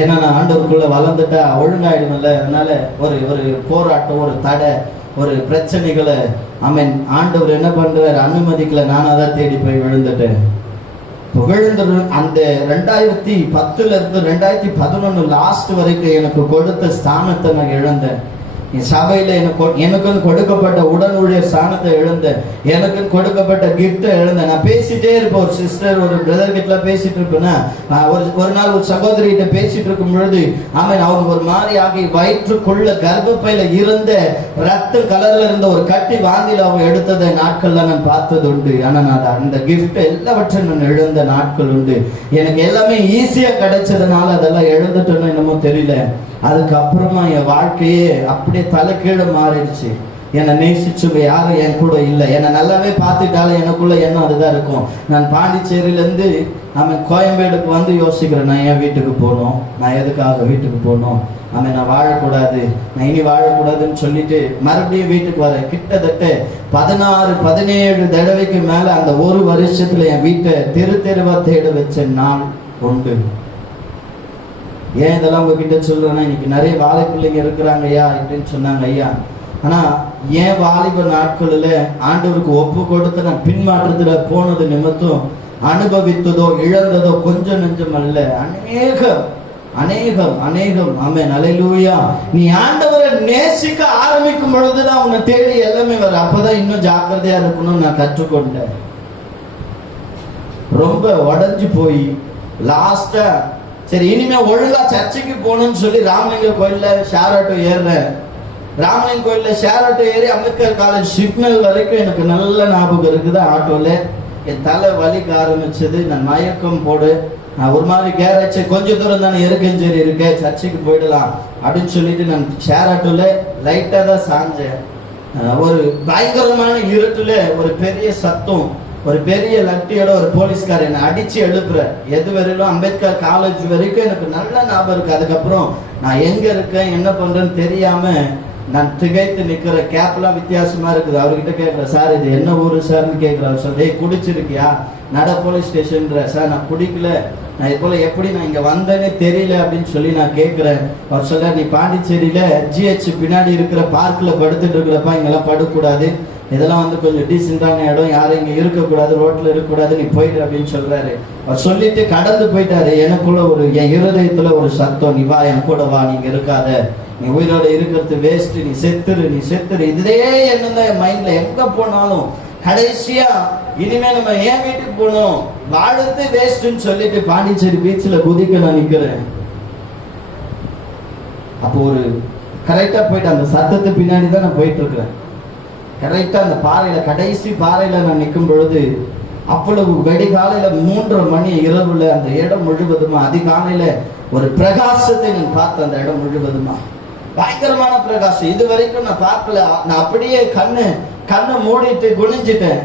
ஏன்னா நான் ஆண்டவருக்குள்ள வளர்ந்துட்டா ஒழுங்காயிடும்ல. அதனால ஒரு ஒரு போராட்டம், ஒரு தடை, ஒரு பிரச்சனைகளை ஆண்டவர் என்ன பண்றாரு, அனுமதிக்கல. நான் அதை தேடி போய் விழுந்துட்டேன். விழுந்து அந்த 2010 இருந்து 2011 லாஸ்ட் வரைக்கும் எனக்கு கொடுத்த ஸ்தானத்தை நான் இழந்தேன். என் சபையில எனக்குன்னு கொடுக்கப்பட்ட உடன் ஊழியர் ஸ்தானத்தை இழந்தேன். எனக்குன்னு கொடுக்கப்பட்ட கிஃப்டை இழந்தேன். நான் பேசிட்டே இருப்பேன். ஒரு சிஸ்டர், ஒரு பிரதர் கிட்ட பேசிட்டு இருப்பேன்னா, ஒரு நாள் ஒரு சகோதரிகிட்ட பேசிட்டு இருக்கும் பொழுது அவங்க ஒரு மாதிரி ஆகி வயிற்றுக்குள்ள கர்ப்பப்பையில இருந்த ரத்த கலர்ல இருந்த ஒரு கட்டி வாந்தியில் அவங்க எடுத்ததை நாட்கள்ல நான் பார்த்தது உண்டு. ஆனா நான் அந்த கிஃப்ட் எல்லாவற்றையும் நான் இழந்த நாட்கள் உண்டு. எனக்கு எல்லாமே ஈஸியா கிடைச்சதுனால அதெல்லாம் இழந்துட்டேன்னு என்னமோ தெரியல. அதுக்கப்புறமா என் வாழ்க்கையே அப்படியே தலைக்கீழ மாறிடுச்சு. என்னை நேசிச்சுங்க யாரும் என் கூட இல்லை. என்னை நல்லாவே பார்த்துட்டாலும் எனக்குள்ள எண்ணம் அதுதான் இருக்கும். நான் பாண்டிச்சேரியிலேருந்து கோயம்பேடுக்கு வந்து யோசிக்கிறேன், நான் ஏன் வீட்டுக்கு போகணும், நான் எதுக்காக வீட்டுக்கு போகணும், நான் வாழக்கூடாது, நான் இனி வாழக்கூடாதுன்னு சொல்லிட்டு மறுபடியும் வீட்டுக்கு வரேன். கிட்டத்தட்ட 16-17 தடவைக்கு மேல அந்த ஒரு வருஷத்துல என் வீட்டை தெருவா தேட வச்ச நாள் உண்டு. ஏன் இதெல்லாம் உங்ககிட்ட சொல்றேன்னா, இன்னைக்கு நிறைய வாழை பிள்ளைங்க இருக்கிறாங்க ஐயா அப்படின்னு சொன்னாங்க ஐயா. ஆனா ஏன் வாலிப நாட்களில் ஆண்டவருக்கு ஒப்பு கொடுத்து நான் பின்மாற்றத்துல போனது நிமித்தம் அனுபவித்ததோ இழந்ததோ கொஞ்சம் நெஞ்சம் அல்ல, அநேகம் அநேகம் அநேகம். ஆமென், அல்லேலூயா. நீ ஆண்டவரை நேசிக்க ஆரம்பிக்கும் பொழுதுதான் உன்னை தேடி எல்லாமே வரும். அப்பதான் இன்னும் ஜாக்கிரதையா இருக்கணும்னு நான் கற்றுக்கொண்டேன். ரொம்ப உடஞ்சு போய் லாஸ்டா சரி இனிமே ஒழுங்கா சர்ச்சைக்கு போகணும்னு சொல்லி ராமலிங்க கோயில்ல ஷேர் ஆட்டோ ஏறுறேன். ராமலிங்க கோயில்ல ஷேர் ஆட்டோ ஏறி அம்பேத்கர் காலேஜ் சிக்னல் வரைக்கும் எனக்கு நல்ல ஞாபகம் இருக்குது. ஆட்டோல என் தலை வலிக்க ஆரம்பிச்சது. நான் மயக்கம் போடு, ஒரு மாதிரி கேரேஜ் கொஞ்சம் தூரம் தானே இருக்கஞ்சேரி இருக்க, சர்ச்சைக்கு போயிடலாம் அப்படின்னு சொல்லிட்டு நான் ஷேர் ஆட்டோல லைட்டா தான் சாஞ்சேன். ஒரு பயங்கரமான இருட்டுல ஒரு பெரிய சத்தம், ஒரு பெரிய லட்டியோட ஒரு போலீஸ்கார் என்னை அடிச்சு எழுப்புற. எது வரையிலும் அம்பேத்கர் காலேஜ் வரைக்கும் எனக்கு நல்ல ஞாபகம் இருக்கு. அதுக்கப்புறம் நான் எங்க இருக்கேன் என்ன பண்றேன்னு தெரியாம நான் திகைத்து நிக்கிற. கேப்லாம் வித்தியாசமா இருக்குது. அவர்கிட்ட கேட்கிறேன், சார் இது என்ன ஊரு சார்னு கேட்கிறார். சார் டேய் குடிச்சிருக்கியா, நட போலீஸ் ஸ்டேஷன்ற. சார் நான் குடிக்கல, நான் இது போல எப்படி நான் இங்க வந்தேன்னு தெரியல அப்படின்னு சொல்லி நான் கேட்கிறேன். அவர் சொல்ற, நீ பாண்டிச்சேரியில ஜிஹெச் பின்னாடி இருக்கிற பார்க்ல படுத்துட்டு இருக்கிறப்பா, இங்கெல்லாம் படுக்கூடாது, இதெல்லாம் கொஞ்சம் டீசென்டான இடம், யாரும் இங்க இருக்கக்கூடாது, ரோட்ல இருக்கக்கூடாது, நீ போயிடு அப்படின்னு சொல்றாரு. அவர் சொல்லிட்டு கடந்து போயிட்டாரு. எனக்குள்ள என் இருதயத்துல ஒரு சத்தம், நீ வா என் கூட வா, நீங்க இருக்காத, நீ உயிரோட இருக்கிறது வேஸ்ட், நீ செத்துரு நீ செத்துரு. இதே என்னதான் என் மைண்ட்ல எங்க போனாலும். கடைசியா இனிமே நம்ம ஏன் வீட்டுக்கு போகணும், வாழறது வேஸ்ட்ன்னு சொல்லிட்டு பாண்டிச்சேரி பீச்சில் குதிக்க நான் நிக்கிறேன். அப்போ ஒரு கரெக்டா போயிட்டு அந்த சத்தத்து பின்னாடி தான் நான் போயிட்டு இருக்கிறேன். கரெக்டா அந்த பாறையில, கடைசி பாறையில நான் நிற்கும் பொழுது அவ்வளவு வெடிகாலையில 3:30 மணி இரவுல அந்த இடம் முழுவதுமா, அதிகாலையில ஒரு பிரகாசத்தை நான் பார்த்தேன். அந்த இடம் முழுவதுமா பயங்கரமான பிரகாசம். இது வரைக்கும் நான் பார்க்கல. நான் அப்படியே கண்ணை மூடிட்டு குனிஞ்சிட்டேன்.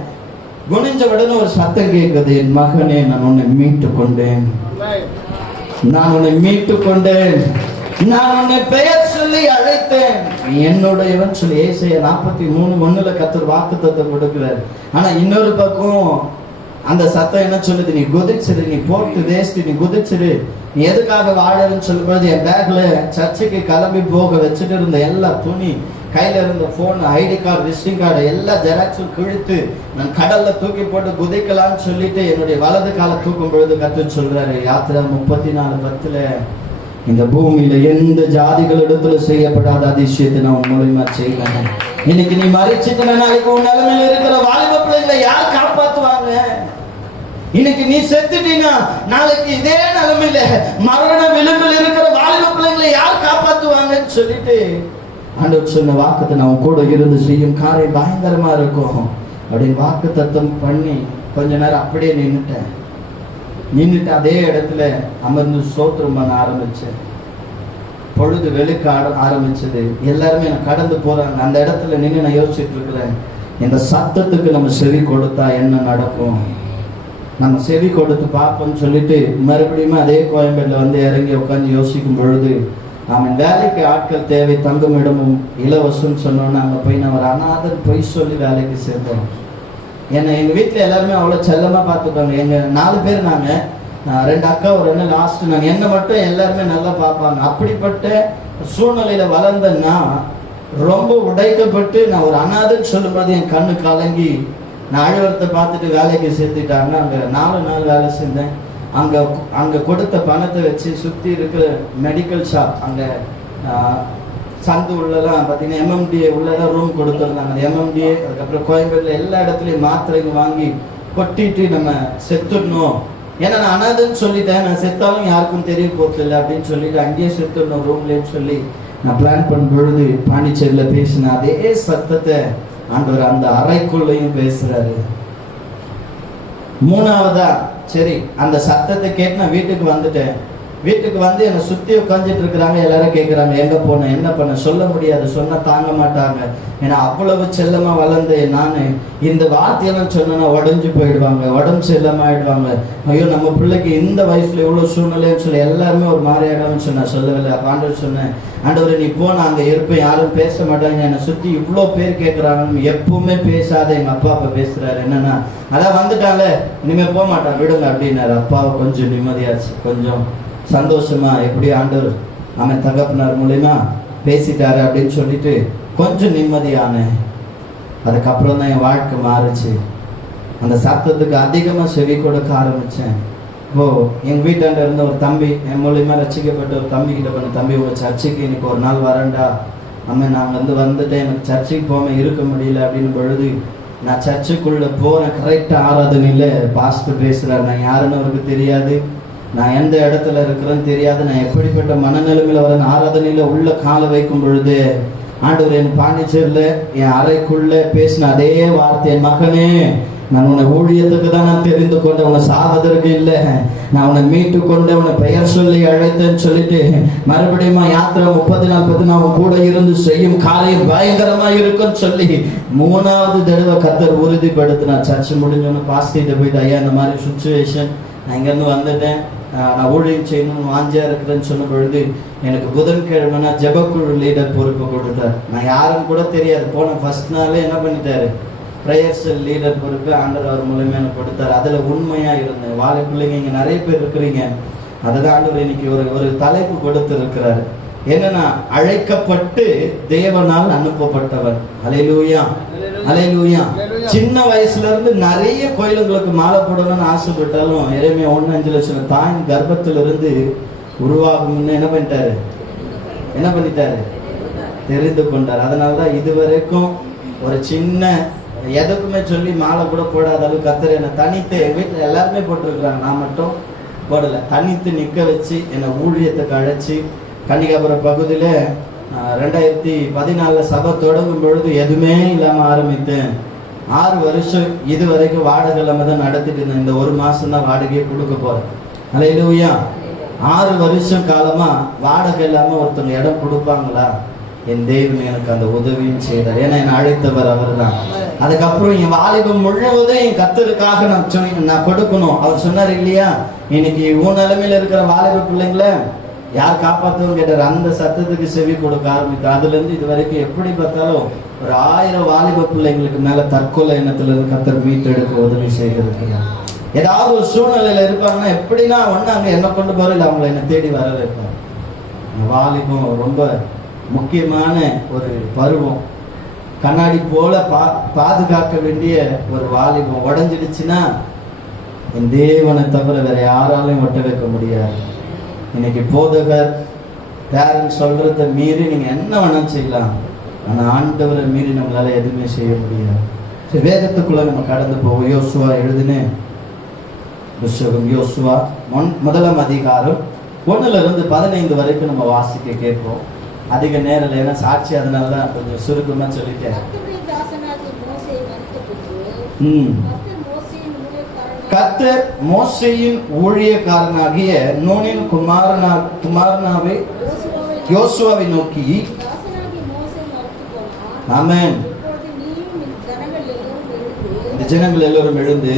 குனிஞ்ச உடனே ஒரு சத்தம் கேட்குது, என் மகனே நான் உன்னை மீட்டு கொண்டேன், நான் உன்னை மீட்டு கொண்டேன், நான் உன்னை பெயர் சொல்லி அழைத்தேன், என்னுடையவன் சொல்லி. ஏசாயா 43:1 கர்த்தர் வாக்குத்தத்தம் கொடுக்கிறார். ஆனா இன்னொரு பக்கம் அந்த சத்தம் என்ன சொல்லுது, நீ குதிச்சிரு, நீ போட்டு வேஸ்ட், நீ குதிச்சிரு, நீ எதுக்காக வாழறன்னு சொல்லும்போது என் பேக்ல சர்ச்சைக்கு கிளம்பி போக வச்சுட்டு இருந்த எல்லா துணி, கையில இருந்த phone, ID card, visiting card எல்லா ஜெராக்ஸும் கிழித்து நான் கடல்ல தூக்கி போட்டு குதிக்கலான்னு சொல்லிட்டு என்னுடைய வலது காலை தூக்கும் பொழுது கர்த்தர் சொல்றாரு, யாத்திரை 34:10, இந்த பூமியில எந்த ஜாதிகளிடத்துல செய்யப்படாத அதிசயத்தை நான் உன் மூலமா செய்வேன். இன்னைக்கு நீ மறிச்சிட்டு நாளைக்கு உன் நிலைமையில இருக்கிற வாலிப பிள்ளைங்களை யார் காப்பாத்துவாங்க? இன்னைக்கு நீ செத்துட்டீங்கன்னா நாளைக்கு இதே நிலைமையில மரண விளிம்பில் இருக்கிற வாலிப பிள்ளைங்களை யார் காப்பாத்துவாங்கன்னு சொல்லிட்டு ஆண்டவர் சொன்ன வாக்குத்தை நான் கூட இருந்து செய்யும் காரியம் பயங்கரமா இருக்கும் அப்படின்னு வாக்கு தத்தம் பண்ணி கொஞ்ச நேரம் அப்படியே நின்றுட்டு அதே இடத்துல அமர்ந்து ஸ்தோத்திரம் பண்ண ஆரம்பிச்சேன். பொழுது வெளுக்க ஆரம்பிச்சது. எல்லாருமே நான் கடந்து போறாங்க. அந்த இடத்துல நின்று நான் யோசிச்சுட்டு இருக்கிறேன், இந்த சத்தத்துக்கு நம்ம செவி கொடுத்தா என்ன நடக்கும், நம்ம செவி கொடுத்து பார்ப்போம்னு சொல்லிட்டு மறுபடியும் அதே கோயம்பேடுல வந்து இறங்கி உட்காந்து யோசிக்கும் பொழுது, அவன் வேலைக்கு ஆட்கள் தேவை, தங்கும் இடமும் இலவசம் சொன்னோன்னு அங்கே போய் நான் ஒரு அநாதன் பொய் சொல்லி வேலைக்கு சேர்ந்தோம். என்னை எங்கள் வீட்டில் எல்லாருமே அவ்வளோ செல்லமாக பார்த்துப்பாங்க. எங்கள் 4 பேர் நாங்கள் 2 அக்கா ஒரு அண்ணன், லாஸ்ட் நான். என்னை மட்டும் எல்லாருமே நல்லா பார்ப்பாங்க. அப்படிப்பட்ட சூழ்நிலையில வளர்ந்தேன்னா ரொம்ப உடைக்கப்பட்டு நான் ஒரு அனாதைன்னு சொல்லும்போது என் கண்ணு கலங்கி நான் அழுவரத்தை பார்த்துட்டு வேலைக்கு சேர்த்துட்டாங்க. அங்கே 4 நாள் வேலை செஞ்சேன். அங்கே கொடுத்த பணத்தை வச்சு சுற்றி இருக்கிற மெடிக்கல் ஷாப், அங்கே சந்து உள்ளதான் பார்த்தீங்கன்னா எம்எம்டிஏ உள்ளதான் ரூம் கொடுத்துருந்தாங்க. அந்த எம்எம்டிஏ அதுக்கப்புறம் கோயம்பேட்டில் எல்லா இடத்துலையும் மாத்திரைங்க வாங்கி கொட்டிட்டு நம்ம செத்துடணும், ஏன்னா நான் அனாதைன்னு சொல்லிட்டேன், நான் செத்தாலும் யாருக்கும் தெரிய போறதில்லை அப்படின்னு சொல்லிட்டு அங்கேயே செத்துடணும் ரூம்லேன்னு சொல்லி நான் பிளான் பண்ணும் பொழுது பாண்டிச்சேரியில் பேசினேன். அதே சத்தத்தை ஆண்டவர் அந்த அறைக்குள்ளையும் பேசுறாரு. 3ஆவதா சரி அந்த சத்தத்தை கேட்டு நான் வீட்டுக்கு வந்துட்டேன். வீட்டுக்கு வந்து என்னை சுற்றி உட்காந்துட்டு இருக்கிறாங்க. எல்லாரும் கேட்குறாங்க எங்கே போனேன், என்ன பண்ண. சொல்ல முடியாது, சொன்ன தாங்க மாட்டாங்க. ஏன்னா அவ்வளவு செல்லமாக வளர்ந்தேன் நான். இந்த வார்த்தையெல்லாம் சொன்னா உடஞ்சி போயிடுவாங்க, உடம்பு செல்லமாக ஆயிடுவாங்க. ஐயோ நம்ம பிள்ளைக்கு இந்த வயசுல இவ்வளோ சூழ்நிலைன்னு சொல்லி எல்லாருமே ஒரு மாதிரி ஆகிடும்னு சொன்னேன். சொல்லவில்லை. ஆண்டவர் சொன்னேன், ஆண்டவர் நீ போ, நான் அங்கே இருப்பேன், யாரும் பேச மாட்டாங்க. என்னை சுற்றி இவ்வளோ பேர் கேட்குறாங்க, எப்பவுமே பேசாத. எங்கள் அப்பா அப்பா பேசுகிறாரு, என்னன்னா அதான் வந்துட்டாங்க, இனிமேல் போக மாட்டான் விடுங்க அப்படின்னாரு. அப்பாவை கொஞ்சம் நிம்மதியாச்சு, கொஞ்சம் சந்தோஷமா, எப்படி ஆண்டவர் அவன் தகப்பனார் மூலமா பேசிட்டாரு அப்படின்னு சொல்லிட்டு கொஞ்சம் நிம்மதியானேன். அதுக்கப்புறம் தான் என் வாழ்க்கை மாறுச்சு. அந்த சத்தத்துக்கு அதிகமாக செவி கொடுக்க ஆரம்பித்தேன். எங்கள் வீட்டாண்ட இருந்த ஒரு தம்பி, என் மூலியமாக ரசிக்கப்பட்ட ஒரு தம்பி கிட்ட பண்ண, தம்பி உங்கள் சர்ச்சுக்கு இன்னைக்கு ஒரு நாள் வரேன்டா. அம்மா நான் வந்துட்டேன், எனக்கு சர்ச்சுக்கு போகாமல் இருக்க முடியல அப்படின்னு பொழுது நான் சர்ச்சுக்குள்ளே போகிறேன். கரெக்டாக ஆராதனையில் பாஸ்டர் பேசுகிறார். நான் யாருன்னு அவருக்கு தெரியாது, நான் எந்த இடத்துல இருக்கிறேன்னு தெரியாது, நான் எப்படிப்பட்ட மனநிலைமையில் வரேன். ஆராதனையில் உள்ள காலை வைக்கும் பொழுது ஆண்டவர் என் பாண்டிச்சேரியில் என் அறைக்குள்ளே பேசின அதே வார்த்தை, என் மகனே நான் உன்னை ஊழியத்துக்கு தான் நான் தெரிந்து கொண்டேன், உன்னை சாவதற்கு இல்லை, நான் உன்னை மீட்டு கொண்டேன், உன்னை பெயர் சொல்லி அழைத்தேன்னு சொல்லிட்டு மறுபடியும் யாத்திரை 30 நாள் 10 நாள் கூட இருந்து செய்யும் காரியம் பயங்கரமா இருக்குன்னு சொல்லி 3ஆவது தடவை கர்த்தர் உறுதிப்படுத்தினா. சர்ச்சு முடிஞ்சோன்னு பாஸ்டர்கிட்ட போயிட்டு, ஐயா இந்த மாதிரி சுச்சுவேஷன், நான் இங்கேருந்து வந்துட்டேன், நான் ஊழியம் செய்யணும்னு வாஞ்சியா இருக்கிறேன்னு சொன்ன பொழுது எனக்கு புதன்கிழமைனா ஜெபக்குழு லீடர் பொறுப்பு கொடுத்தார். நான் யாருன்னு கூட தெரியாது. போன ஃபர்ஸ்ட் நாளே என்ன பண்ணிட்டாரு, ப்ரேயர் செல் லீடர் பொறுப்பு ஆண்டவர் அவர் மூலமே எனக்கு கொடுத்தார். அதில் உண்மையாக இருந்தேன். வாழை பிள்ளைங்க இங்கே நிறைய பேர் இருக்கிறீங்க. அதுதான் ஆண்டவர் இன்னைக்கு ஒரு தலைப்பு கொடுத்து இருக்கிறாரு. என்னன்னா அழைக்கப்பட்டு தேவனால் அனுப்பப்பட்டவன். அல்லேலூயா, அல்லேலூயா. சின்ன வயசுல இருந்து நிறைய கோயிலுங்களுக்கு மாலை போடணும்னு ஆசைப்பட்டாலும் எரேமியா 1:5 லட்சம் தாயின் கர்ப்பத்திலிருந்து உருவாகும்னு என்ன பண்ணிட்டாரு, தெரிந்து கொண்டார். அதனாலதான் இதுவரைக்கும் ஒரு சின்ன எதுக்குமே சொல்லி மாலை கூட போடாத அளவுக்கு கர்த்தர் என்னை தனித்து, எங்கள் வீட்டில் எல்லாருமே போட்டிருக்கிறாங்க, நான் மட்டும் போடலை, தனித்து நிற்க வச்சு என்னை ஊழியத்துக்கு அழைச்சி கன்னிகாபுரம் பகுதியில் 2014 சபை தொடங்கும் பொழுது எதுவுமே இல்லாமல் ஆரம்பித்தேன். 6 வருஷம் இது வரைக்கும் வாடகை இல்லாமல் தான் நடத்திட்டு இருந்தேன். இந்த 1 மாதம் தான் வாடகையை கொடுக்க போகிறேன். அல்லேலூயா. 6 வருஷம் காலமாக வாடகை இல்லாமல் ஒருத்தவங்க இடம் கொடுப்பாங்களா? என் தேவன் எனக்கு அந்த உதவியும் செய்தார். ஏன்னா என்னை அழைத்தவர் அவர் தான். அதுக்கப்புறம் என் வாலிபம் முழுவதும் என் கர்த்தருக்காக நான் கொடுக்கணும். அவர் சொன்னார் இல்லையா, இன்னைக்கு நிலைமையில இருக்கிற வாலிப பிள்ளைங்களை யார் காப்பாற்றவும் கேட்டார். அந்த சத்தத்துக்கு செவி கொடுக்க ஆரம்பித்தார். அதுல இருந்து இது வரைக்கும் எப்படி பார்த்தாலும் ஒரு 1000 வாலிப பிள்ளைங்களுக்கு மேல தற்கொலை எண்ணத்திலிருந்து கர்த்தர் மீட்டெடுக்க உதவி செய்திருக்கிறார். ஏதாவது ஒரு சூழ்நிலையில இருப்பாங்கன்னா எப்படின்னா ஒண்ணு அங்க என்ன கொண்டு போற, இல்லை அவங்களை என்ன தேடி வர வைப்பாங்க. வாலிபம் ரொம்ப முக்கியமான ஒரு பருவம். கண்ணாடி போல பாதுகாக்க வேண்டிய ஒரு வாலிபம். உடஞ்சிடுச்சுன்னா என் தேவனை தவிர வேற யாராலையும் ஒட்ட வைக்க முடியாது. இன்னைக்கு போதகர் பேரண்ட்ஸ் சொல்றதை மீறி நீங்க என்ன வேணா செய்யலாம், ஆனா ஆண்டவரை மீறி நம்மளால எதுவுமே செய்ய முடியாது. சரி, வேதத்துக்குள்ள நம்ம கடந்து போவோம். யோசுவா எழுதின புத்தகம் யோசுவா 1ஆம் அதிகாரம் 1ல இருந்து 15 வரைக்கும் நம்ம வாசிக்க கேட்போம். அதிக நேரம் ஏன்னா சாட்சி, அதனாலதான் கொஞ்சம் சுருக்கமா சொல்லிட்டேன். கர்த்தர் மோசேயின் ஊழியக்காரனாகிய நூனின் குமாரனாவே யோசுவாவை நோக்கி, ஆமென், இந்த ஜனங்கள் எல்லோரும் எழுந்து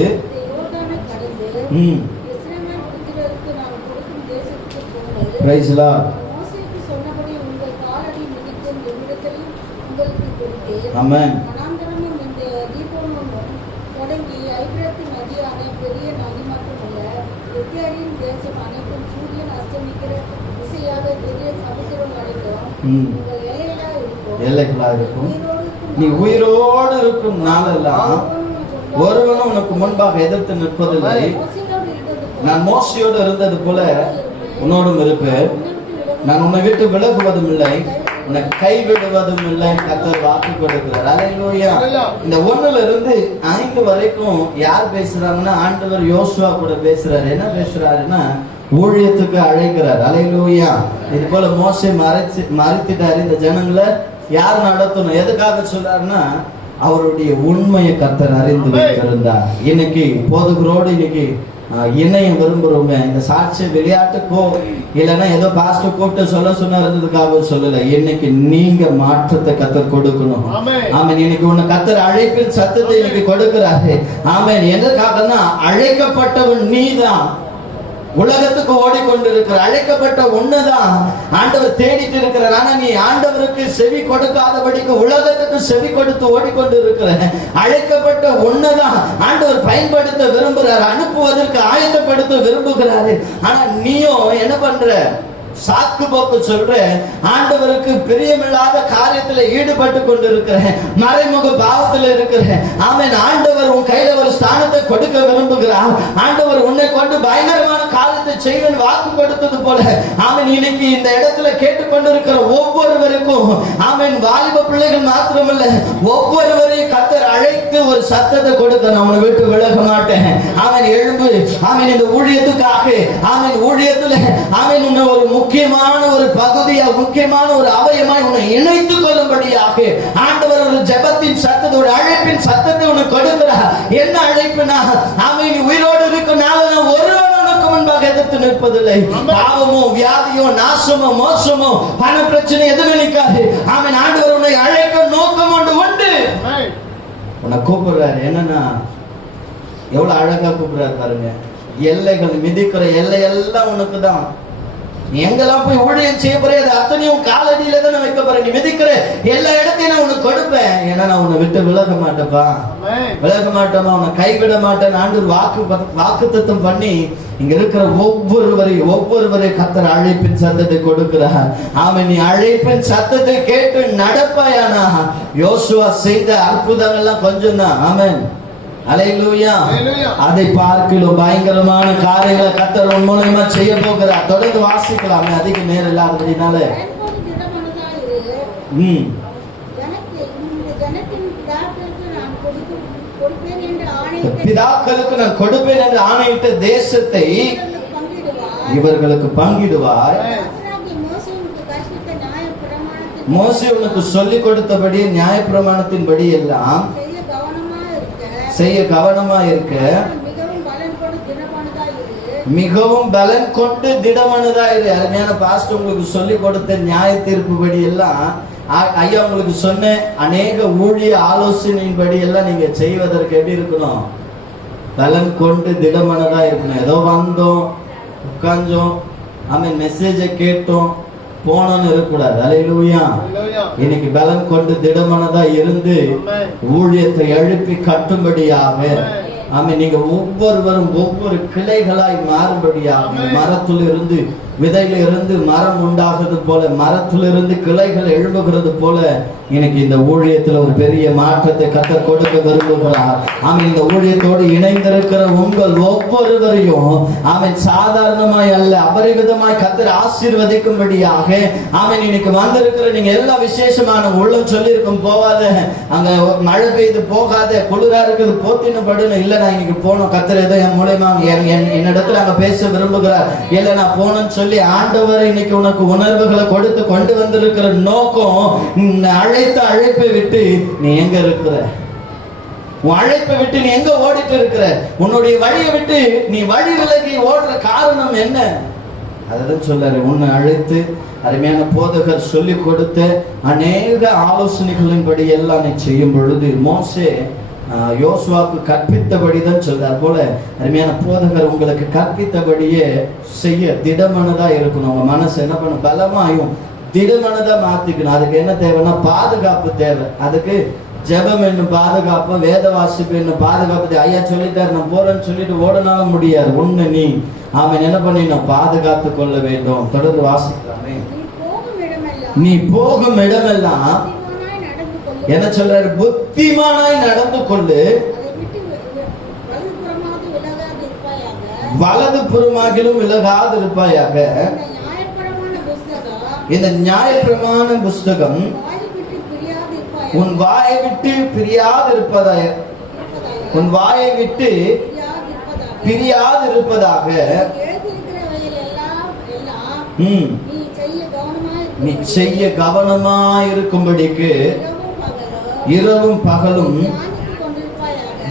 பிரைஸ் தி லார்ட், ஆமென். எத்தியாரின் தேசம் அனைத்தும் சூரியன் அஸ்தமிக்கிற திசையாக பெரிய சமுத்திரம் வரைக்கும் உங்கள் எல்லைகளா இருக்கும். நீ உயிரோடு இருக்கும் நாளெல்லாம் ஒருவனும் உனக்கு முன்பாக எதிர்த்து நிற்பதில்லை. நான் மோசையோடு இருந்தது போல உன்னோடும் இருப்பேன். நான் உன்னை விட்டு விலகுவதும் இல்லை, உன்னை கைவிடுவதும் இல்லை. கர்த்தர் வாக்கு கொடுக்கிறார். அல்லேலூயா. இந்த 1ல இருந்து 5 வரைக்கும் யார் பேசுறாங்கன்னா ஆண்டவர் யோசுவா கூட பேசுறாரு. என்ன பேசுறாருன்னா ஊழியத்துக்கு அழைக்கிறார். அல்லேலூயா. இது போல மோசே மறைத்துட்டாரு. இந்த ஜனங்களை யார் நடத்தணும்? எதுக்காக சொல்றாருன்னா அவருடைய உண்மையை கர்த்தர் அறிந்து வைத்திருந்தார். இன்னைக்கு போதுகிறோடு இன்னைக்கு இணையம் விரும்புறோங்க. இந்த சாட்சி விளையாட்டுக்கோ இல்லைன்னா ஏதோ பாஸ்டர் கூப்பிட்டு சொல்ல சொன்னதுக்காக சொல்லல. இன்னைக்கு நீங்க மாற்றத்தை கர்த்தர் கொடுக்கணும். ஆமென். இன்னைக்கு உன்னை கர்த்தர் அழைப்பின் சத்தத்தை இன்னைக்கு கொடுக்கிறாரு. ஆமென். எதற்காகனா அழைக்கப்பட்டவன் நீதான். உலகத்துக்கு ஓடிக்கொண்டிருக்கிற அழைக்கப்பட்ட ஒண்ணுதான் ஆண்டவர் தேடிட்டு இருக்கிறார். ஆனா நீ ஆண்டவருக்கு செவி கொடுக்காதபடிக்கு உலகத்துக்கு செவி கொடுத்து ஓடிக்கொண்டு இருக்கிற அழைக்கப்பட்ட ஒண்ணுதான் ஆண்டவர் பயன்படுத்த விரும்புகிறார், அனுப்புவதற்கு ஆயத்தப்படுத்த விரும்புகிறாரு. ஆனா நீயும் என்ன பண்ற? சாக்கு போக்கு சொல்ற, ஆண்டவருக்கு பிரியமில்லாத காரியத்துல ஈடுபட்டு கொண்டிருக்கிற, மறைமுக பாவத்துல இருக்கிற. ஆமென். ஆண்டவர் உன் கையில ஒரு ஸ்தானத்தை கொடுக்க விரும்புகிறார். ஆண்டவர் உன்னை கொண்டு பயங்கரமான காரியத்தை செய்வேன் வாக்கு கொடுத்தது போல. ஆமென். இன்னைக்கு இந்த இடத்துல கேட்டுக்கொண்டிருக்கிற ஒவ்வொருவருக்கும் ஆமென், வாலிப பிள்ளைகள் மாத்திரமல்ல, ஒவ்வொருவரையும் கர்த்தர் அழைத்து ஒரு சத்தத்தை கொடுக்க, நான் உன்னை விட்டு விலக மாட்டேன். ஆமென். எழும்பு. ஆமென். இந்த ஊழியத்துக்காக ஆமென், ஊழியத்துல ஆமென், உன்னை ஒரு முக்கியமான ஒரு பகுதியா, முக்கியமான ஒரு அவயமாய் உன்னை இணைத்துக் கொள்ளும்படியாக ஆண்டவர் ஒரு ஜெபத்தின் சத்தத்தை, ஒரு அழைப்பின் சத்தத்தை உனக்கு கொடுக்கிறார். என்ன அழைப்புனா ஆமென், உயிரோடு இருக்கும் நாள ஒருவன் உனக்கு முன்பாக எதிர்த்து நிற்பதில்லை. பாவமோ வியாதியோ நாசமோ மோசமோ பண பிரச்சனை எதுவும் நினைக்காது. ஆமென். ஆண்டவர் உன்னை அழைக்க நோக்கம் உண்டு. உன்னை கூப்பிடுறாரு. என்னன்னா எவ்வளவு அழகா கூப்பிடுறாரு பாருங்க. எல்லைகள் மிதிக்கிற எல்லை எல்லாம் உனக்கு தான். நீ எங்கெல்லாம் போய் ஊழியம் செய்ய போற அது அத்தனையும் காலடியில தான் வைக்க போற. நீ மிதிக்கிற எல்லா இடத்தையும் நான் உனக்கு கொடுப்பேன். ஏன்னா நான் உன்னை விட்டு விலக மாட்டேப்பா, விலக மாட்டேமா, உன்னை கைவிட மாட்டேன். ஆண்டவர் வாக்குத்தத்தம் பண்ணி இங்க இருக்கிற ஒவ்வொருவரையும் கர்த்தர் அழைப்பின் சத்தத்தை கொடுக்கிறார். ஆமென். நீ அழைப்பின் சத்தத்தை கேட்டு நடப்பாயானா யோசுவா செய்த அற்புதங்கள்லாம் கொஞ்சம் தான். ஆமென். அல்லேலூயா. அதை பார்க்கிலும் பயங்கரமான காரியங்களை கர்த்தர் உன் மூலமா செய்ய போகிறார். தொடர்ந்து வாசிக்கலாம். அதிக நேரம் இல்லாததுனால பிதாக்களுக்கு நான் கொடுப்பேன் என்று ஆணையிட்ட தேசத்தை இவர்களுக்கு பங்கிடுவார். மோசே உனக்கு சொல்லிக் கொடுத்தபடி நியாயப்பிரமாணத்தின்படி எல்லாம் செய்ய கவனமா இருக்க, மிகவும் பலன் கொண்டு திடமானதா இரு. அருமையான பாஸ்டர் உங்களுக்கு சொல்லி கொடுத்த நியாய தீர்ப்புபடி எல்லாம், ஐயா உங்களுக்கு சொன்ன அநேக ஊழிய ஆலோசனையின்படி எல்லாம் நீங்க செய்வதற்கு எப்படி இருக்கணும்? பலன் கொண்டு திடமானதா இருக்கணும். ஏதோ வந்தோம் உட்கார்ந்தோம் ஆமென், மெசேஜை கேட்டோம் போனோன்னு இருக்கக்கூடாது. அல்லேலூயா. இன்னைக்கு பலன் கொண்டு திடமானதா இருந்து ஊழியத்தை எழுப்பி கட்டும்படியாக ஆமென், நீங்க ஒவ்வொருவரும் ஒவ்வொரு கிளைகளாய் மாறும்படியாக, மரத்திலிருந்து விதையில இருந்து மரம் உண்டாகிறது போல, மரத்திலிருந்து கிளைகள் எழும்புகிறது போல இன்னைக்கு இந்த ஊழியத்துல ஒரு பெரிய மாற்றத்தை கர்த்தர் கொடுக்க விரும்புகிறார். ஆமென். இந்த ஊழியத்தோடு இணைந்திருக்கிற உங்கள் ஒவ்வொருவரையும் ஆமென், சாதாரணமாய் அல்ல அபரிவிதமாய் கர்த்தர் ஆசீர்வதிக்கும்படியாக ஆமென். இன்னைக்கு வந்திருக்கிற நீங்க எல்லா விசேஷமான உள்ளம் சொல்லியிருக்கும், போகாத, அங்க மழை பெய்து போகாத, குளிரா இருக்குது போத்தின்னு படுன்னு. இல்ல நான் இன்னைக்கு போனோம், கர்த்தர் ஏதோ என் மூலமா என்னிடத்துல அங்க பேச விரும்புகிறார். இல்ல நான் போனேன்னு சொல்லி ஆண்டவர் இன்னைக்கு உனக்கு உணர்வுகளை கொடுத்து கொண்டு வந்திருக்கிற நோக்கம், அழைத்த அழைப்பை விட்டு நீ எங்க இருக்கிற? உன் அழைப்பை விட்டு நீ எங்க ஓடிட்டு இருக்கிற? உன்னுடைய வழியை விட்டு நீ வழி விலகி ஓடுற காரணம் என்ன? அதான் சொல்றாரு. உன்னை அழைத்து அருமையான போதகர் சொல்லி கொடுத்த அநேக ஆலோசனைகளின்படி எல்லாம் நீ செய்யும் பொழுது, மோசே யோசுவாவுக்கு கற்பித்தபடிதான் சொல்றார் போல அருமையான போதகர் உங்களுக்கு கற்பித்தபடியே செய்ய திடமானதா இருக்கணும். உங்க மனசு என்ன பண்ண பலமாயும் திடமானதா மாத்திக்கணும். அதுக்கு என்ன தேவைன்னா பாதுகாப்பு தேவை. அதுக்கு ஜெபம் என்னும் பாதுகாப்பு, வேத வாசிப்பு என்னும் பாதுகாப்பு. ஐயா சொல்லிட்டாரு, நான் போறேன்னு சொல்லிட்டு ஓடனாலும் முடியாது. ஒண்ணு நீ அவன் என்ன பண்ணி நான் பாதுகாத்து கொள்ள வேண்டும். தொடர்ந்து வாசிக்கலாமே. நீ போகும் இடமெல்லாம் என்ன சொல்றாரு? புத்திமானாய் நடந்து கொள்ளு, வலது புறமாகிலும் விலகாது இருப்பாயாக. இந்த நியாயப்பிரமாண புஸ்தகம் உன் வாயை விட்டு பிரியாது இருப்பதாக, உன் வாயை விட்டு பிரியாது இருப்பதாக. நீ செய்ய கவனமாய் இருக்கும்படிக்கு இரவும் பகலும்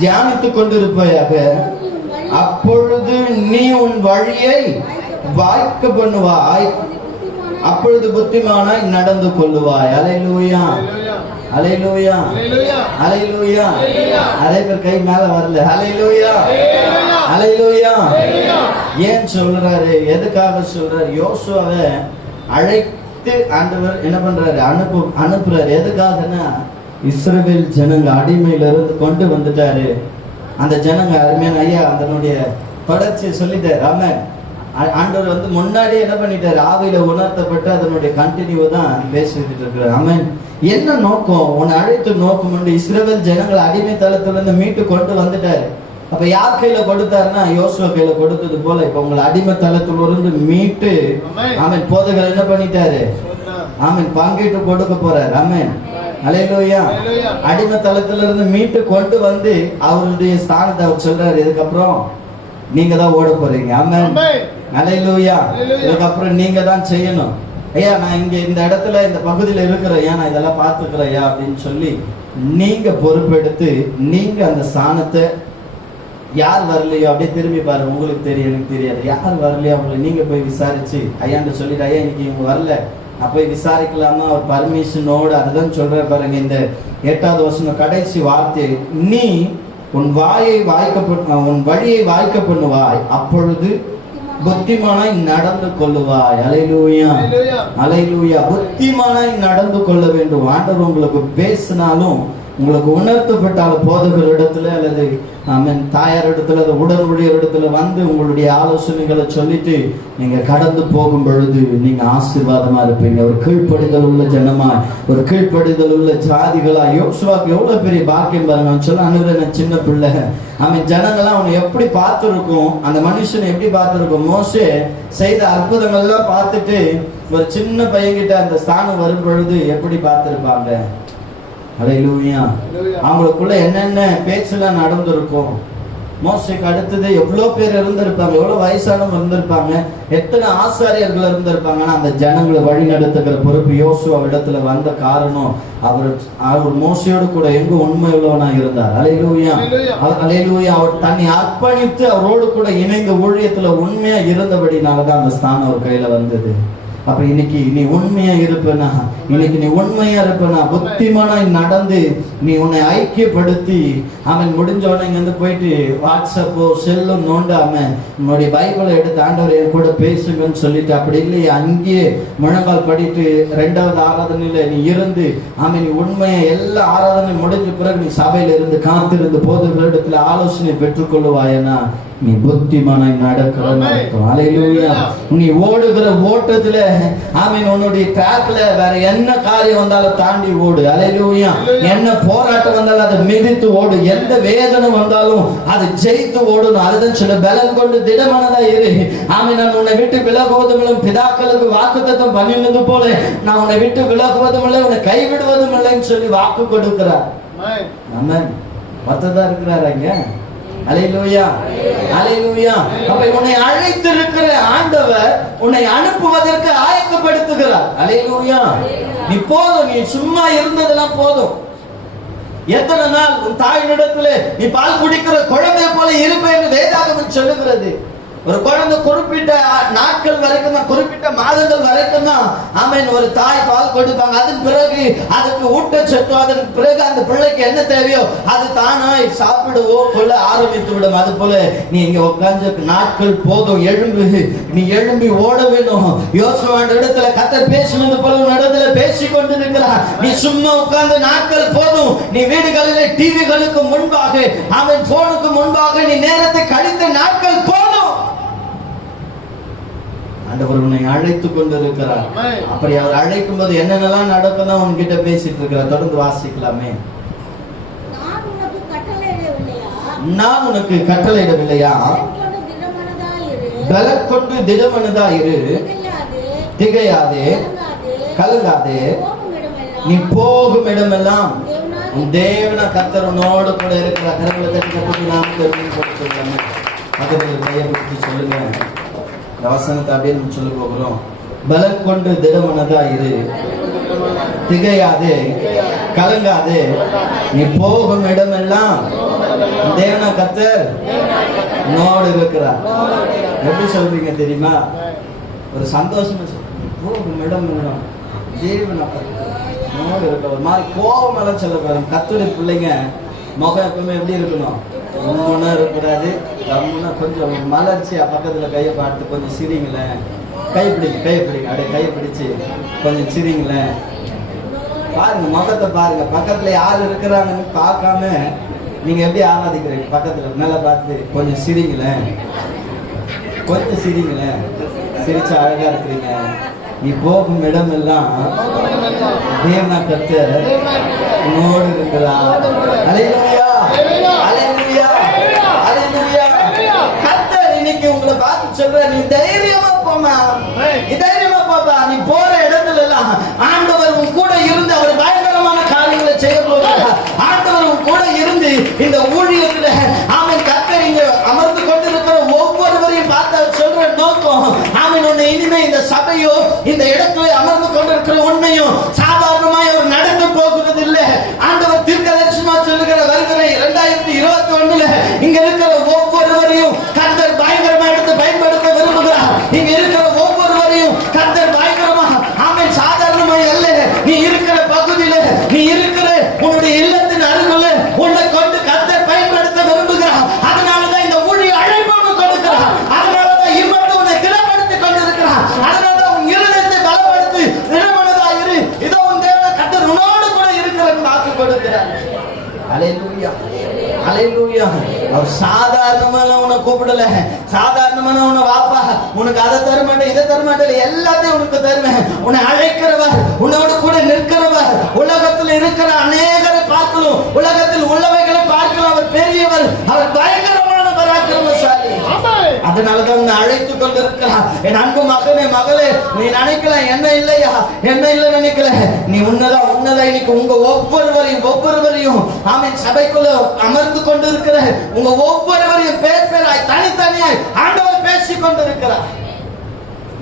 தியானித்துக் கொண்டிருப்பாயாக. அப்பொழுது நீ உன் வழியை வாய்க்க பண்ணுவாய், அப்பொழுது புத்திமானாய் நடந்து கொள்ளுவாய். அல்லேலூயா, அல்லேலூயா, அல்லேலூயா. அதே பேர் கை மேல வரல. அல்லேலூயா, அல்லேலூயா. ஏன் சொல்றாரு? எதுக்காக சொல்றாரு? யோசுவாவை அழைத்து ஆண்டவர் என்ன பண்றாரு? அனுப்புறாரு. எதுக்காகனா, இஸ்ரவேல் ஜனங்க அடிமையில இருந்து கொண்டு வந்துட்டாரு. அந்த ஜனங்க அருமையான ஐயா அதனுடைய தொடர்ச்சி சொல்லிட்டாரு. ஆமென். ஆண்டவர் வந்து முன்னாடி என்ன பண்ணிட்டாரு? ஆவியில உணர்த்தப்பட்டு அதனுடைய கண்டினியூ தான் பேசிட்டு இருக்கிறார். ஆமென். என்ன நோக்கம்? உன்னை அழைத்து நோக்கம் உண்டு. இஸ்ரவேல் ஜனங்களை அடிமை தளத்துல இருந்து மீட்டு கொண்டு வந்துட்டாரு. அப்ப யார் கையில கொடுத்தாருன்னா, யோசுவா கையில கொடுத்தது போல இப்ப உங்களை அடிமை தளத்துல இருந்து மீட்டு ஆமென் போதகர் என்ன பண்ணிட்டாரு? ஆமென் பங்கிட்டு கொடுக்க போறாரு. ஆமென். அல்லேலூயா. அடிமை தளத்துல இருந்து மீட்டு கொண்டு வந்து அவருடைய ஸ்தானத்தை அவர் சொல்றாரு. இதுக்கப்புறம் நீங்க தான் ஓட போறீங்க. ஆமென். அல்லேலூயா. இதுக்கப்புறம் நீங்க தான் செய்யணும். ஐயா நான் இங்க இந்த இடத்துல இந்த பகுதியில இருக்கிறேன், நான் இதெல்லாம் பார்த்துக்கிறேன் அப்படின்னு சொல்லி நீங்க பொறுப்பெடுத்து நீங்க அந்த ஸ்தானத்தை, யார் வரலையோ அப்படியே திரும்பி பாருங்க. உங்களுக்கு தெரியும், எனக்கு தெரியாது. யார் வரலையோ அவங்களை நீங்க போய் விசாரிச்சு ஐயான்னு சொல்லிட்டு, ஐயா இன்னைக்கு இவங்க வரல, நான் போய் விசாரிக்கலாமா? அவர் பர்மிஷனோடு. அதுதான் சொல்ற பாருங்க இந்த 8வது வசனம் கடைசி வார்த்தை. நீ உன் வாயை உன் வழியை வாய்க்க பண்ணுவாய், அப்பொழுது புத்திமானாய் நடந்து கொள்ளுவாய். அல்லேலூயா, அல்லேலூயா. புத்திமானாய் நடந்து கொள்ள வேண்டும். ஆண்டவர் உங்களுக்கு பேசினாலும், உங்களுக்கு உணர்த்தப்பட்டாலும், போதகர் இடத்துல அல்லது தாயார் இடத்துல, உடன் ஊழியர் இடத்துல வந்து உங்களுடைய ஆலோசனைகளை சொல்லிட்டு நீங்க கடந்து போகும் பொழுது நீங்க ஆசீர்வாதமா இருப்பீங்க. ஒரு கீழ்ப்படிதல் உள்ள ஜனமா, ஒரு கீழ்ப்படிதல் உள்ள ஜாதிகளா. யோசுவாக்கு எவ்வளவு பெரிய பாக்கியம் பாருங்க. சொல்ல அனுரன சின்ன பிள்ளை, அவன் ஜனங்கள்லாம் அவனை எப்படி பார்த்துருக்கும், அந்த மனுஷனை எப்படி பார்த்துருக்கும். மோசே செய்த அற்புதங்கள்லாம் பார்த்துட்டு ஒரு சின்ன பையன்கிட்ட அந்த ஸ்தானம் வரும் பொழுது எப்படி பார்த்திருப்பாங்க. அல்லேலூயா. அவங்களுக்குள்ள என்னென்ன பேச்செல்லாம் நடந்திருக்கும். மோசேக்கு அடுத்தது எவ்வளவு பேர் இருந்திருப்பாங்க, எவ்வளவு வயசானவங்க இருந்திருப்பாங்க, எத்தனை ஆசாரியர்கள் இருந்திருப்பாங்க. ஆனா அந்த ஜனங்களை வழி நடத்துகிற பொறுப்பு யோசுவா இடத்துல வந்த காரணம், அவர் மோசையோடு கூட எங்க உண்மையுள்ளவனா இருந்தார். அல்லேலூயா, அல்லேலூயா. அவர் தன்னை அர்ப்பணித்து அவரோடு கூட இணைந்த ஊழியத்துல உண்மையா இருந்தபடினாலதான் அந்த ஸ்தானம் அவர் கையில வந்தது. அப்ப இன்னைக்கு நீ உண்மையா இருப்பனா, இன்னைக்கு நீ உண்மையா இருப்பனா, புத்திமானாய் நடந்து நீ உன்னை ஐக்கியப்படுத்தி, அவன் முடிஞ்சவன இங்க இருந்து போயிட்டு வாட்ஸ்அப்போ செல்லும் நோண்டாம உன்னுடைய பைபிளை எடுத்து ஆண்டவர் என் கூட பேசுங்கன்னு சொல்லிட்டு, அப்படி இல்லையே அங்கேயே முழங்கால் படிட்டு 2வது ஆராதனையில நீ இருந்து, நீ உண்மையா எல்லா ஆராதனை முடிஞ்ச பிறகு நீ சபையில இருந்து காத்திருந்து போதகரிடத்துல ஆலோசனை பெற்றுக்கொள்ளுவாயனா நீ புத்திமானாய் நடக்கிற அர்த்தம். அல்லேலூயா. நீ ஓடுகிற ஓட்டத்துல உன்னுடைய ட்ராக்ல வேற என்ன காரியம் வந்தாலும் தாண்டி ஓடு. அல்லேலூயா. என்ன போராட்டம் வந்தாலும் அதை மிதித்து ஓடு. எந்த வேதனை வந்தாலும் அதை ஜெயித்து ஓடணும். அதுதான் சொல்ல, பலன் கொண்டு திடமானதா இரு. நான் உன்னை விட்டு விலகுவதும் இல்லை, பிதாக்களுக்கு வாக்குத்தத்தம் பண்ணினது போல நான் உன்னை விட்டு விலகுவதும் இல்லை, உன்னை கைவிடுவதும் இல்லைன்னு சொல்லி வாக்கு கொடுக்கிறார். ஆமென். மத்ததா இருக்கிறாங்க. அல்லேலூயா, அல்லேலூயா. அப்ப உன்னை அழைத்திருக்கிற ஆண்டவர் உன்னை அனுப்புவதற்கு ஆயத்தப்படுத்துகிறார். அல்லேலூயா. நீ போதும், நீ சும்மா இருந்ததெல்லாம் போதும். எத்தனை நாள் உன் தாயினிடத்துல நீ பால் குடிக்கிற குழந்தை போல இருப்பேன் என்று வேதாகமம் சொல்லுகிறது. ஒரு குழந்தை குறிப்பிட்ட நாட்கள் வரைக்கும் தான், குறிப்பிட்ட மாதங்கள் வரைக்கும் தான் ஆமென் ஒரு தாய் பால் கொடுப்பாங்க. அதன் பிறகு அதுக்கு ஊட்டச்சத்து, அதன் பிறகு அந்த பிள்ளைக்கு என்ன தேவையோ அது தானாய் சாப்பிடவோ கொள்ள ஆரம்பித்து விடும். அது போல நீ இங்க உட்கார்ந்து நாட்கள் போதும், நீ எழும்பி ஓட வேணும். யோசுவாண்ட இடத்துல கர்த்தர் பேசினது போல இடத்துல பேசி கொண்டிருக்கிறார். நீ சும்மா உட்கார்ந்து நாட்கள் போதும். நீ வீடுகளிலே டிவிகளுக்கு முன்பாக, அவன் போனுக்கு முன்பாக நீ நேரத்தை கழித்த நாட்கள் போதும். ஆண்டவர் உன்னை அழைத்துக் கொண்டிருக்கிறார். அப்படி அவர் அழைக்கும் போது என்னென்னலாம் நடக்கும் தான் உன்கிட்ட பேசிட்டு இருக்கிறார். தொடர்ந்து வாசிக்கலாமே. நான் உனக்கு கட்டளையிடவில்லையா? பலம் கொண்டு திடமனதா இரு, திகையாதே, கலங்காதே. நீ போகும் இடமெல்லாம் உன் தேவன கர்த்தர் உன்னோடு கூட இருக்கிற. கரங்களை தட்டி நாம் தெரிவிக்கலாமே. பக்கத்தில் கையை பிடிச்சி சொல்லுங்க. இந்த வசனத்தை அப்படியே நம்ம சொல்ல போகிறோம். பலம் கொண்டு திடமனதா இரு, திகையாதே, கலங்காதே. நீ போகும் இடமெல்லாம் தேவன கர்த்தர் உன்னோடு இருக்கிறார். எப்படி சொல்றீங்க தெரியுமா? ஒரு சந்தோஷமா போகும் இடம் தேவன உன்னோடு இருக்க. ஒரு மாதிரி கோபம் எல்லாம் சொல்ல போறோம். கர்த்தருடைய பிள்ளைங்க முகம் எப்பவுமே எப்படி இருக்கணும்? ஒன்றும் இருக்கக்கூடாது. கொஞ்சம் மலர்ச்சியா பக்கத்துல கையை பார்த்து கொஞ்சம் சிரிங்களேன். கைப்பிடிங்க அப்படியே கையை பிடிச்சு கொஞ்சம் சிரிங்களேன். பாருங்க, முகத்தை பாருங்க. பக்கத்துல யார் இருக்கிறாங்கன்னு பார்க்காம நீங்க எப்படி ஆராதிக்கிறீங்க? பக்கத்துல நல்லா பார்த்து கொஞ்சம் சிரிங்களேன், கொஞ்சம் சிரிங்களேன். சிரிச்சா அழகா இருக்கிறீங்க. நீ போகும் இடம் எல்லாம் தேவனா கர்த்தர் உன்னோடு இருக்கிறார். அல்லேலூயா, அல்லேலூயா, அல்லேலூயா. கர்த்தர் இன்னைக்கு உங்களை பார்த்து சொல்ற, நீ தைரியமா போமா, நீ தைரியமா போப்பா. நீ போற இடத்துல எல்லாம் ஆண்டவர் உன் கூட இருந்து அவர் பயங்கரமான காரியங்களை செய்ய போகிறார். ஆண்டவர் உன் கூட இருந்து இந்த ஊழியத்துல ஆமென் கர்த்தர் இங்க அமர்ந்து கொண்டிருக்கிற ஒவ்வொருவரையும் பார்த்து அவர் சொல்ற நோக்கம், ஆமென் உன்னை இனிமே இந்த சபையோ இந்த இடத்துல அமர்ந்து கொண்டிருக்கிற உண்மையும் சாதாரணமாய் அவர் நடந்து போகிறது இல்லை. ஆண்டவர் தீர்க்கதரிசனமா சொல்லுகிற வருகிற 2021 இங்க இருக்கிற ஒவ்வொருவரையும் கர்த்தர் பயங்கரமா எடுத்து பயன்படுத்த விரும்புகிறார். இங்க இருக்கிற ஒவ்வொருவரையும் கர்த்தர் பயங்கரமா ஆமென் சாதாரணமாய் அல்ல. நீ இருக்கிற பகுதியில, நீ இருக்கிற உன்னுடைய இல்லத்தின் அருகில உன்னை கொண்டு கர்த்தர் பயன்படுத்த விரும்புகிறார். அதனாலதான் இந்த ஊழிய அழைப்பு கொடுக்கிறார். அதனாலதான் இம்மட்டும் உன்னை திடப்படுத்திக் கொண்டிருக்கிறார். அதனாலதான் உன் இருதயத்தை பலப்படுத்தி திடமனதா இரு. இதோ உன் தேவ கர்த்தர் உன்னோடு கூட இருக்கிறன்னு வாக்கு கொடுக்கிறார். அல்லேலூயா, அல்லேலூயா. அவர் சாதாரணமான உன்னை கூப்பிடல, சாதாரணமான உன்னை வாப்பா உனக்கு அதை தர மாட்டேன் இதை தர மாட்டேன் எல்லாத்தையும் உனக்கு தருவேன். உன்னை அழைக்கிறவர், உன்னோடு கூட நிற்கிறவர், உலகத்தில் இருக்கிற அநேகரை பார்க்கலாம், உலகத்தில் உள்ளவைகளை பார்க்கலாம். அவர் பெரியவர், அவர் பயங்கரமான பராக்கிரமசாலி. அதனாலதான் உன்னை அழைத்துக் கொண்டிருக்கிறார். என் அன்பு மகனே, மகளே, நீ நினைக்கலாம் என்ன இல்லையா, என்ன இல்லை நினைக்கல. நீ உன்னதான் இன்னைக்கு உங்க ஒவ்வொருவரையும் ஆமென் சபைக்குள்ள அமர்ந்து கொண்டிருக்கிற உங்க ஒவ்வொருவரையும் பேர் பேராய் தனித்தனியாய் ஆண்டவர் பேசிக் கொண்டிருக்கிறார்.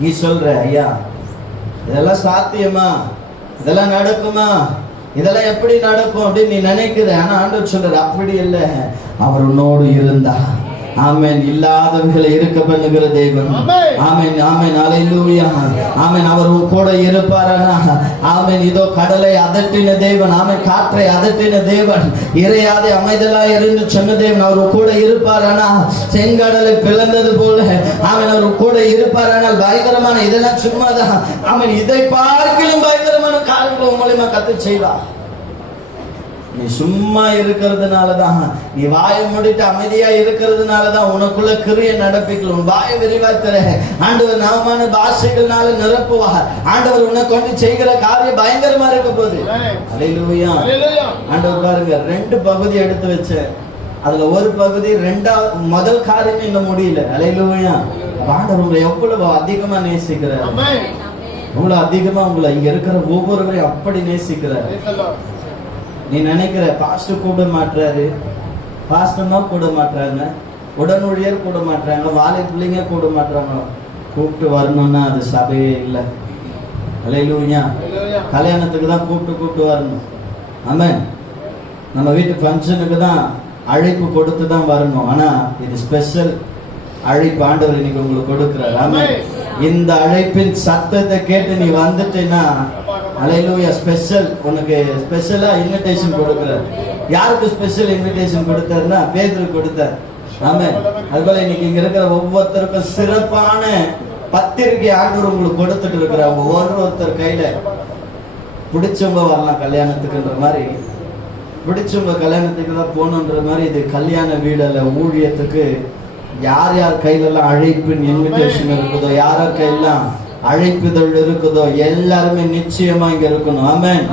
நீ சொல்ற, ஐயா இதெல்லாம் சாத்தியமா, இதெல்லாம் நடக்குமா, இதெல்லாம் எப்படி நடக்கும் அப்படின்னு நீ நினைக்கிற. ஆனா ஆண்டவர் சொல்ற அப்படி இல்லை. அவர் உன்னோடு இருந்தா ஆமென் இல்லாதவர்களை இருக்க பண்ணுகிற தேவன். ஆமென், ஆமென், அல்லேலூயா, ஆமென். அவர் கூட இருப்பாரானா? ஆமென். இதோ கடலை அதட்டின தேவன், ஆமென், காற்றை அதட்டின தேவன், இறையாதே அமைதலா இருந்து சொன்ன தேவன் அவர் கூட இருப்பாரானா? செங்கடலை பிளந்தது போல ஆமென் அவர் கூட இருப்பாரானால் பயங்கரமான இதெல்லாம் சும்மாதான். ஆமென், இதை பார்க்கிலும் பயங்கரமான காரியங்களை மூலமா கத்து செய்வார். நீ சும்மா இருக்கிறதுனாலதான், நீ வாயை மூடிட்டு அமைதியா இருக்கிறதுனாலதான் உனக்குள்ள கிரியை நடப்பிக்கல. உன் வாயை விரிவாத்துற ஆண்டவர் நாமமான பாஷைகள்னால நிரப்புவார். ஆண்டவர் உன்னை கொண்டு செய்கிற காரியம் பயங்கரமா இருக்க போகுது. அல்லேலூயா. ஆண்டவர் பாருங்க, 2 பகுதி எடுத்து வச்ச, அதுல ஒரு பகுதி முதல் காரியம் இன்னும் முடியல. அல்லேலூயா. ஆண்டவர் உங்களை எவ்வளவு அதிகமா நேசிக்கிறார், எவ்வளவு அதிகமா உங்களை இங்க இருக்கிற ஒவ்வொருவரையும் அப்படி நேசிக்கிறார். நீ நினைக்கிற பாஸ்டர் கூட மாட்டுறாரு, பாஸ்டர்மா கூட மாட்டுறாங்க, உடனூழியர் கூட மாட்டுறாங்க, வாழை பிள்ளைங்க கூட மாட்டுறாங்க. கூப்பிட்டு வரணும்னா அது சபையே இல்லை. அல்லேலூயா. கல்யாணத்துக்கு தான் கூப்பிட்டு வரணும். ஆமென். நம்ம வீட்டு ஃபங்க்ஷனுக்கு தான் அழைப்பு கொடுத்து தான் வரணும். ஆனா இது ஸ்பெஷல் அழைப்பு ஆண்டவர் இன்னைக்கு உங்களுக்கு கொடுக்கிறார். ஆமென். இந்த அழைப்பின் சத்தத்தை கேட்டு நீ வந்துட்டேன்னா அல்லேலூயா, ஸ்பெஷல் உனக்கு ஸ்பெஷலா இன்விடேஷன் கொடுக்கிறார். யாருக்கு ஸ்பெஷல் இன்விடேஷன் கொடுத்தாருன்னா பேதுருக்கு கொடுத்தார். ஆமென். அதுபோல இன்னைக்கு இங்க இருக்கிற ஒவ்வொருத்தருக்கும் சிறப்பான பத்திரிகை ஆண்டவர் உங்களுக்கு கொடுத்துட்டு இருக்கிறார். ஒவ்வொருத்தர் கையில பிடிச்சவங்க வரலாம் கல்யாணத்துக்குன்ற மாதிரி, பிடிச்சவங்க கல்யாணத்துக்கு தான் போகணுன்ற மாதிரி. இது கல்யாண வீடல்ல, ஊழியத்துக்கு யார் யார் கையில எல்லாம் அழைப்பின் இன்விடேஷன் இருக்குதோ, யார் யார் கையெல்லாம் அழைப்புதல் இருக்குதோ எல்லாருமே நிச்சயமா இங்க இருக்கணும். ஆமென்.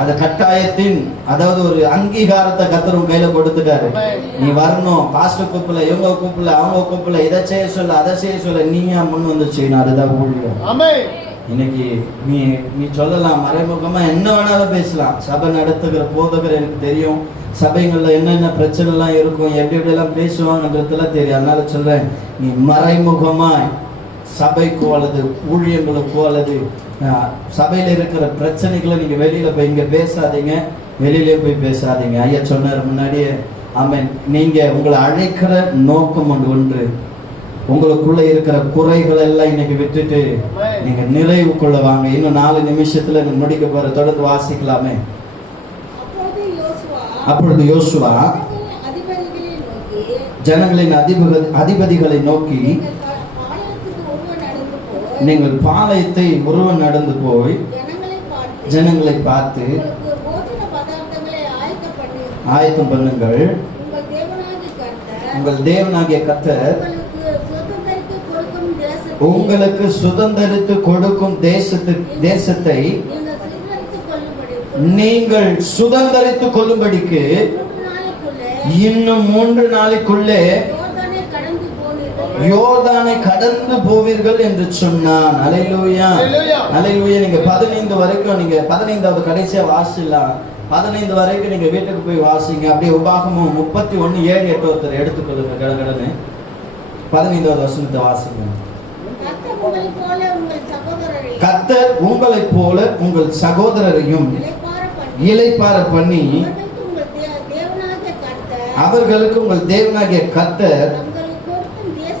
அது கட்டாயத்தின், அதாவது ஒரு அங்கீகாரத்தை கர்த்தர் கையில கொடுத்துட்டாரு. நீ வரணும், பாஸ்டர் கூப்பிடல, இவங்க கூப்பிடல, அவங்க கூப்பிடல, இதை செய்ய சொல்ல அதை செய்ய சொல்ல, நீயா முன் வந்து செய்யணும். அதுதான் ஊழியம். இன்னைக்கு நீ சொல்லலாம், மறைமுகமா என்ன வேணாலும் பேசலாம். சபை நடத்துகிற போதகர் எனக்கு தெரியும், சபைகள்ல என்னென்ன பிரச்சனை எல்லாம் இருக்கும், எப்படி எல்லாம் பேசுவாங்கன்றதுலாம் தெரியும். அதனால சொல்றேன், நீ மறைமுகமாய் சபைக்கோ அல்லது ஊழியங்களுக்கோ அல்லது சபையில இருக்கிற பிரச்சனைகளை நீங்க வெளியில போய் இங்க பேசாதீங்க, வெளியிலே போய் பேசாதீங்க. ஐயா சொன்னார் முன்னாடியே. ஆமென். நீங்க உங்களை அழைக்கிற நோக்கம் ஒன்று, உங்களுக்குள்ள இருக்கிற குறைகள் எல்லாம் இன்னைக்கு விட்டுட்டு நீங்க நிறைவுக்குள்ள வாங்க. இன்னும் 4 நிமிஷத்துல முடிக்க போற. தொடர்ந்து வாசிக்கலாமே. அப்பொழுது யோசுவா ஜனங்களின் அதிபதிகளை நோக்கி, நீங்கள் பாளையத்தை ஒருவன் நடந்து போய் ஜனங்களை பார்த்து ஆயத்தம் பண்ணுங்கள், உங்கள் தேவனாகிய கர்த்தர் உங்களுக்கு சுதந்தரித்து கொடுக்கும் தேசத்தை நீங்கள் சுதந்தரித்து கொள்ளும்படிக்கு இன்னும் 3 நாளைக்குள்ளே யோர்தானை கடந்து போவீர்கள் என்று சொன்னான். அல்லேலூயா, அல்லேலூயா. நீங்க 15 வரைக்கும், நீங்க 15வது கடைசியா வாசிக்கலாம். 15 வரைக்கும் நீங்க வீட்டுக்கு போய் வாசிங்க. அப்படியே உபாகமும் 31:7-8 ஒருத்தர் எடுத்துக்கொள்ளுங்க கடகடன்னு. 15வது வசனத்தை வாசிங்க. கர்த்தர் உங்களைப் போல உங்கள் சகோதரரையும் இளைப்பாற பண்ணி அவர்களுக்கு உங்கள் தேவனாகிய கர்த்தர்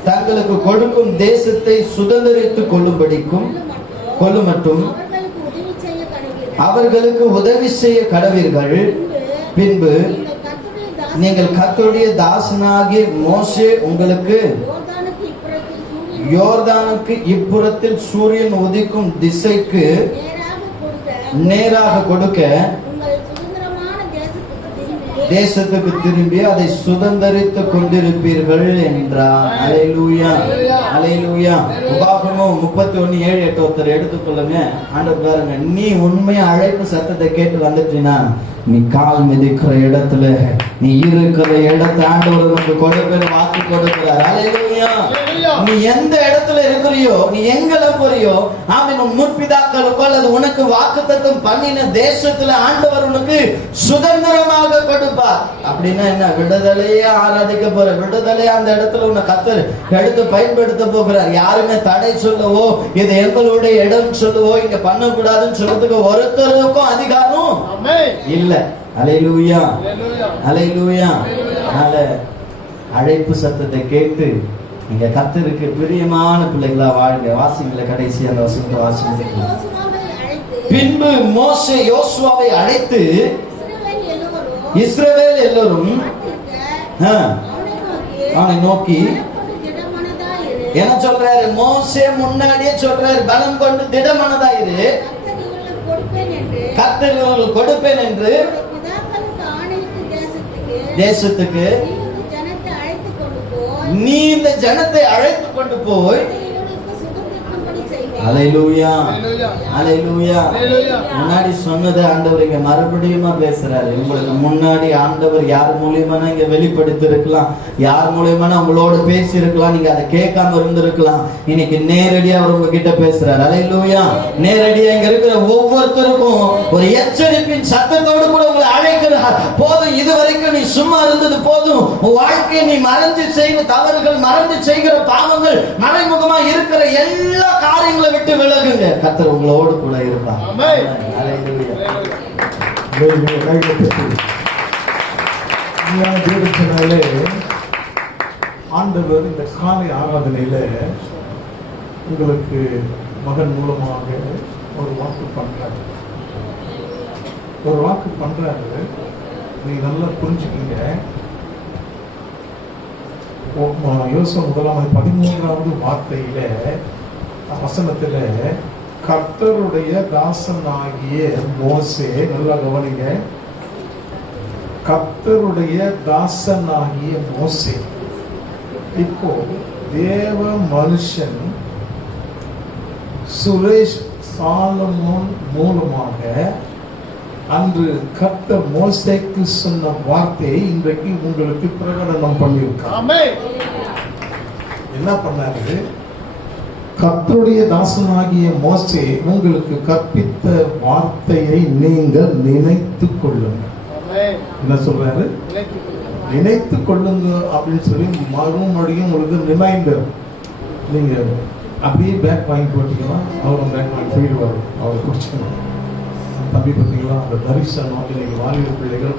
தங்களுக்கு கொடுக்கும் தேசத்தை சுதந்தரித்து கொள்ளுமட்டும் அவர்களுக்கு உதவி செய்ய கடவீர்கள். பின்பு நீங்கள் கர்த்தருடைய தாசனாகிய மோசே உங்களுக்கு யோர்தானுக்கு இப்புறத்தில் சூரியன் உதிக்கும் திசைக்கு நேராக கொடுக்க தேசத்துக்கு திரும்பி அதை சுதந்தரித்து கொண்டிருப்பீர்கள் என்றார். அல்லேலூயா, அல்லேலூயா. உபாகமம் 31:7-8 ஒருத்தர் எடுத்துக்கொள்ளுங்க. ஆண்டவர் பாருங்க, நீ உண்மையா அழைப்பு சத்தத்தை கேட்டு வந்துட்டீனா, நீ கால் மிதிக்கிற இடத்துல, நீ இருக்கிற இடத்தை ஆண்டவர் உனக்கு கொடுக்கிற வாக்கு கொடுக்கிறார். அல்லேலூயா. நீ எந்த இடத்துல இருக்கிறியோ, நீ எங்கெல்லாம் போறியோ, ஆமென், உன் முற்பிதாக்களுக்கோ அல்லது உனக்கு வாக்குத்தத்தம் பண்ணின தேசத்துல ஆண்டவர் உனக்கு சுதந்திரமாக கொடுப்பார். அப்படின்னா என்ன? விடுதலையே ஆராதிக்க போற, விடுதலையே அந்த இடத்துல உன்னை கர்த்தர் எடுத்து பயன்படுத்த போகிறார். யாருமே தடை சொல்லவோ, இது எங்களுடைய இடம் சொல்லவோ, இங்க பண்ணக்கூடாதுன்னு சொல்றதுக்கு ஒருத்தருக்கும் அதிகாரம் இல்ல. அல்லேலூயா, அல்லேலூயா. அதனால அழைப்பு சத்தத்தை கேட்டு நீங்க கர்த்தருக்கு பிரியமான பிள்ளைகளா வாழ்க. வாசிங்கள கடைசி அந்த வசனத்தை வாசிங்க. பின்பு மோசே யோசுவாவை அழைத்து இஸ்ரவேல் எல்லோரும் அவனை நோக்கி என்ன சொல்றாரு? மோசே முன்னாடியே சொல்றாரு, பலம் கொண்டு திடமனதாயிரு, கர்த்தர் இவர்களுக்கு கொடுப்பேன் என்று தேசத்துக்கு நீ இந்த ஜனத்தை அழைத்து கொண்டு போய். அல்லேலூயா, அல்லேலூயா. முன்னாடி சொன்னது ஆண்டவர் இங்க மறுபடியும் பேசுறாரு. உங்களுக்கு முன்னாடி ஆண்டவர் யார் மூலியமா இங்க வெளிப்படுத்தி இருக்கலாம், யார் மூலியமா உங்களோட பேசி இருக்கலாம், நீங்க அதை கேட்காம இருந்திருக்கலாம். இன்னைக்கு நேரடியா அவர் உங்ககிட்ட பேசுறாரு. அல்லேலூயா. நேரடியா இங்க இருக்கிற ஒவ்வொருத்தருக்கும் ஒரு எச்சரிப்பின் சத்தத்தோடு கூட உங்களை அழைக்கிறார். போதும், இதுவரைக்கும் நீ சும்மா இருந்தது போதும். உன் வாழ்க்கையை நீ மறந்து செய்கிற தவறுகள், மறந்து செய்கிற பாவங்கள், மறைமுகமா இருக்கிற எல்லா காரியங்களும் விட்டு விலகுங்க. கர்த்தர் உங்களோடு கூட இருப்பார். ஆமென். அல்லேலூயா. ஆண்டவர் இந்த காலை ஆராதனையில உங்களுக்கு மகன் மூலமாக ஒரு வாக்கு பண்றாரு. நீங்க நல்லா புரிஞ்சுக்கீங்க. யோசுவா 13வது வார்த்தையில வசனத்துல கர்த்தருடைய தாசனாகிய மோசே, நல்லா கவனிங்க, கர்த்தருடைய தாசனாகிய மோசே. இப்போ தேவ மனுஷன் சுரேஷ் சாலமோன் மூலமாக அன்று கர்த்தர் மோசேக்கு சொன்ன வார்த்தையை இன்றைக்கு உங்களுக்கு பிரகடனம் பண்ணியிருக்கார். என்ன பண்ணாரு? கர்த்தருடைய தாசனாகிய மோசே உங்களுக்கு கற்பித்த வார்த்தையை நீங்கள் நினைத்துக் கொள்ளுங்கள். என்ன சொல்றாரு? நினைத்துக் கொள்ளுங்க அப்படின்னு சொல்லி மறுபடியும் உங்களுக்கு ரிமைண்டர். நீங்க அப்படியே பேக் வாங்கி போட்டீங்கன்னா அவரும் பேக் வாங்கி போயிடுவாரு. அவர் குடிச்சுக்கணும். தம்பி பார்த்தீங்களா, அந்த தரிசனம் இன்னைக்கு வாலிப பிள்ளைகள்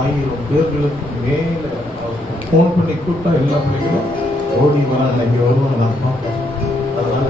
1000 பேர்களுக்கு மேலே ஃபோன் பண்ணி கூப்பிட்டா எல்லா பிள்ளைகளும் ஓடி வர இன்னைக்கு வருவாங்க. நான் பார்ப்பேன். அதனால